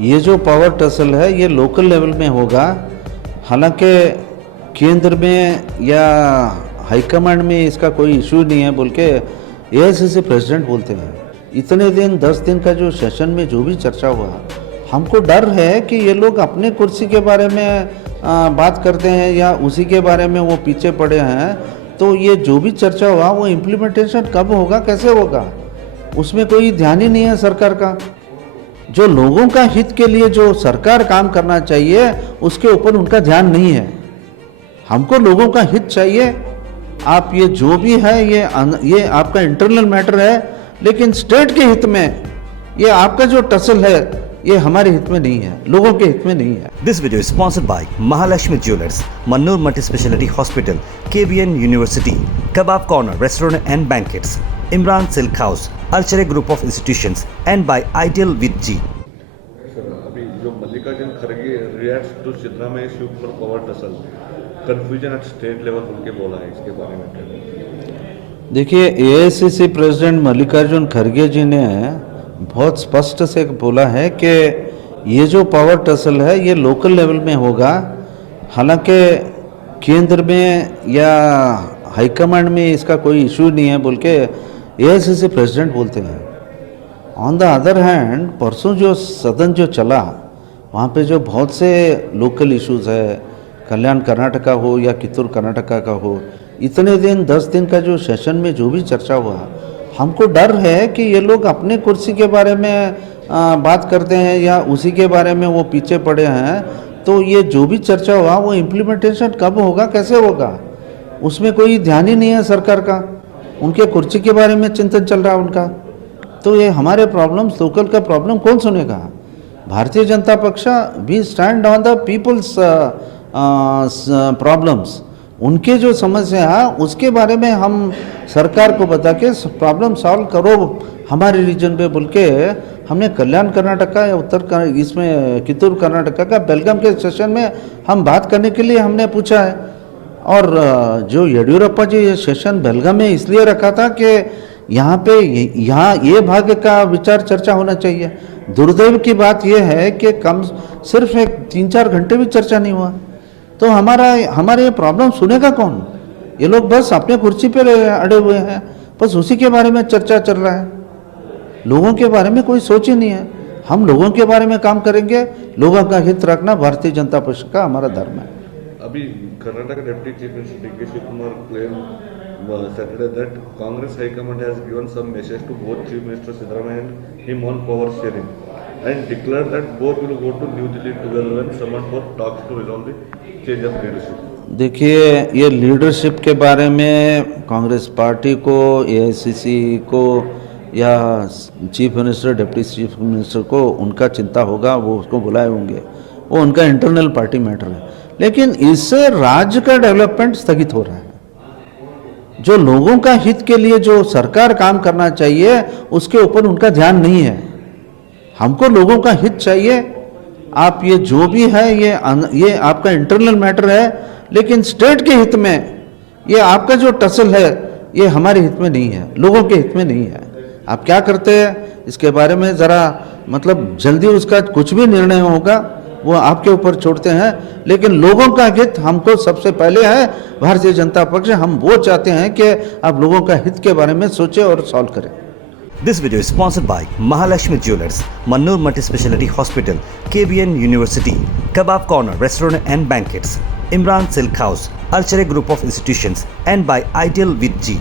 ये जो power tussle है ये लोकल लेवल में होगा। हालांकि केंद्र में या हाईकमांड में इसका कोई इशू नहीं है बोल के एआईसीसी प्रेसिडेंट बोलते हैं। इतने दिन 10 दिन का जो सेशन में जो भी चर्चा हुआ, हमको डर है कि ये लोग अपने कुर्सी के बारे में बात करते हैं या उसी के बारे में वो पीछे पड़े हैं। तो ये जो भी चर्चा हुआ वो इम्प्लीमेंटेशन कब होगा, कैसे होगा, उसमें कोई ध्यान ही नहीं है सरकार का। जो लोगों का हित के लिए जो सरकार काम करना चाहिए उसके ऊपर उनका ध्यान नहीं है। हमको लोगों का हित चाहिए। आप ये जो भी है ये आपका इंटरनल मैटर है, लेकिन स्टेट के हित में ये आपका जो टसल है ये हमारे हित में नहीं है, लोगों के हित में नहीं है। This video is sponsored by Mahalakshmi Jewelers, Mannur Multi-Speciality Hospital, KBN University, Kebab Corner Restaurant and Banquets, Imran Silk House, Archery Group of Institutions, and by Ideal with G. Sir, अभी जो मल्लिकार्जुन खड़गे रिएक्ट्स टू सिद्धरामैया इशू पर power tussle, confusion at state level उनके बोला है, इसके बारे में क्या? देखिए, एआईसीसी प्रेसिडेंट मल्लिकार्जुन खड़गे जी ने बहुत स्पष्ट से बोला है कि ये जो पावर टसल है ये लोकल लेवल में होगा। हालांकि केंद्र में या हाईकमांड में इसका कोई इशू नहीं है बोल के एआईसीसी प्रेसिडेंट बोलते हैं। ऑन द अदर हैंड परसों जो सदन जो चला वहाँ पे जो बहुत से लोकल इश्यूज़ है, कल्याण कर्नाटका हो या कित्तूर कर्नाटका का हो, इतने दिन 10 दिन का जो सेशन में जो भी चर्चा हुआ, हमको डर है कि ये लोग अपने कुर्सी के बारे में बात करते हैं या उसी के बारे में वो पीछे पड़े हैं। तो ये जो भी चर्चा हुआ वो इम्प्लीमेंटेशन कब होगा, कैसे होगा, उसमें कोई ध्यान ही नहीं है सरकार का। उनके कुर्सी के बारे में चिंतन चल रहा है उनका। तो ये हमारे प्रॉब्लम्स, लोकल का प्रॉब्लम कौन सुनेगा? Bharatiya Janata Paksha we stand on the people's problems. उनके जो समस्या है उसके बारे में हम सरकार को बता के प्रॉब्लम सॉल्व करो हमारे रीजन पे बोल के हमने कल्याण कर्नाटका या इसमें कित्तूर कर्नाटका का बेलगाम के सेशन में हम बात करने के लिए हमने पूछा है। और जो येडियुरप्पा जी ये सेशन बेलगाम में इसलिए रखा था कि यहाँ ये भाग का विचार चर्चा होना चाहिए। दुर्दैव की बात यह है कि सिर्फ 3-4 घंटे भी चर्चा नहीं हुआ। तो हमारे ये प्रॉब्लम सुनेगा कौन? ये लोग बस अपने कुर्सी पे अड़े हुए हैं, बस उसी के बारे में चर्चा चल रहा है। लोगों के बारे में कोई सोच ही नहीं है। हम लोगों के बारे में काम करेंगे, लोगों का हित रखना भारतीय जनता पक्ष का हमारा धर्म है। अभी Karnataka deputy chief minister DK Shivakumar claim Saturday that Congress High Command has given some message to both Chief Minister Siddaramaiah and him on power sharing and declared that both will go to New Delhi together when summoned for talks to resolve the change of leadership. देखिए, ये leadership के बारे में Congress party को, AICC को या chief minister, deputy chief minister को उनका चिंता होगा, वो उसको बुलाए होंगे, वो उनका इंटरनल पार्टी मैटर है। लेकिन इससे राज्य का डेवलपमेंट स्थगित हो रहा है। जो लोगों का हित के लिए जो सरकार काम करना चाहिए उसके ऊपर उनका ध्यान नहीं है। हमको लोगों का हित चाहिए। आप ये जो भी है ये आपका इंटरनल मैटर है, लेकिन स्टेट के हित में ये आपका जो टसल है ये हमारे हित में नहीं है, लोगों के हित में नहीं है। आप क्या करते हैं इसके बारे में ज़रा जल्दी उसका कुछ भी निर्णय होगा वो आपके ऊपर छोड़ते हैं, लेकिन लोगों का हित हमको सबसे पहले है। भारतीय जनता पक्ष हम वो चाहते हैं कि आप लोगों का हित के बारे में सोचें और सॉल्व करें। This video is sponsored by Mahalakshmi Jewelers, Mannur Multi-Speciality Hospital, KBN University, Kebab Corner Restaurant and Banquets, Imran Silk House, Archery Group of Institutions, and by Ideal with G.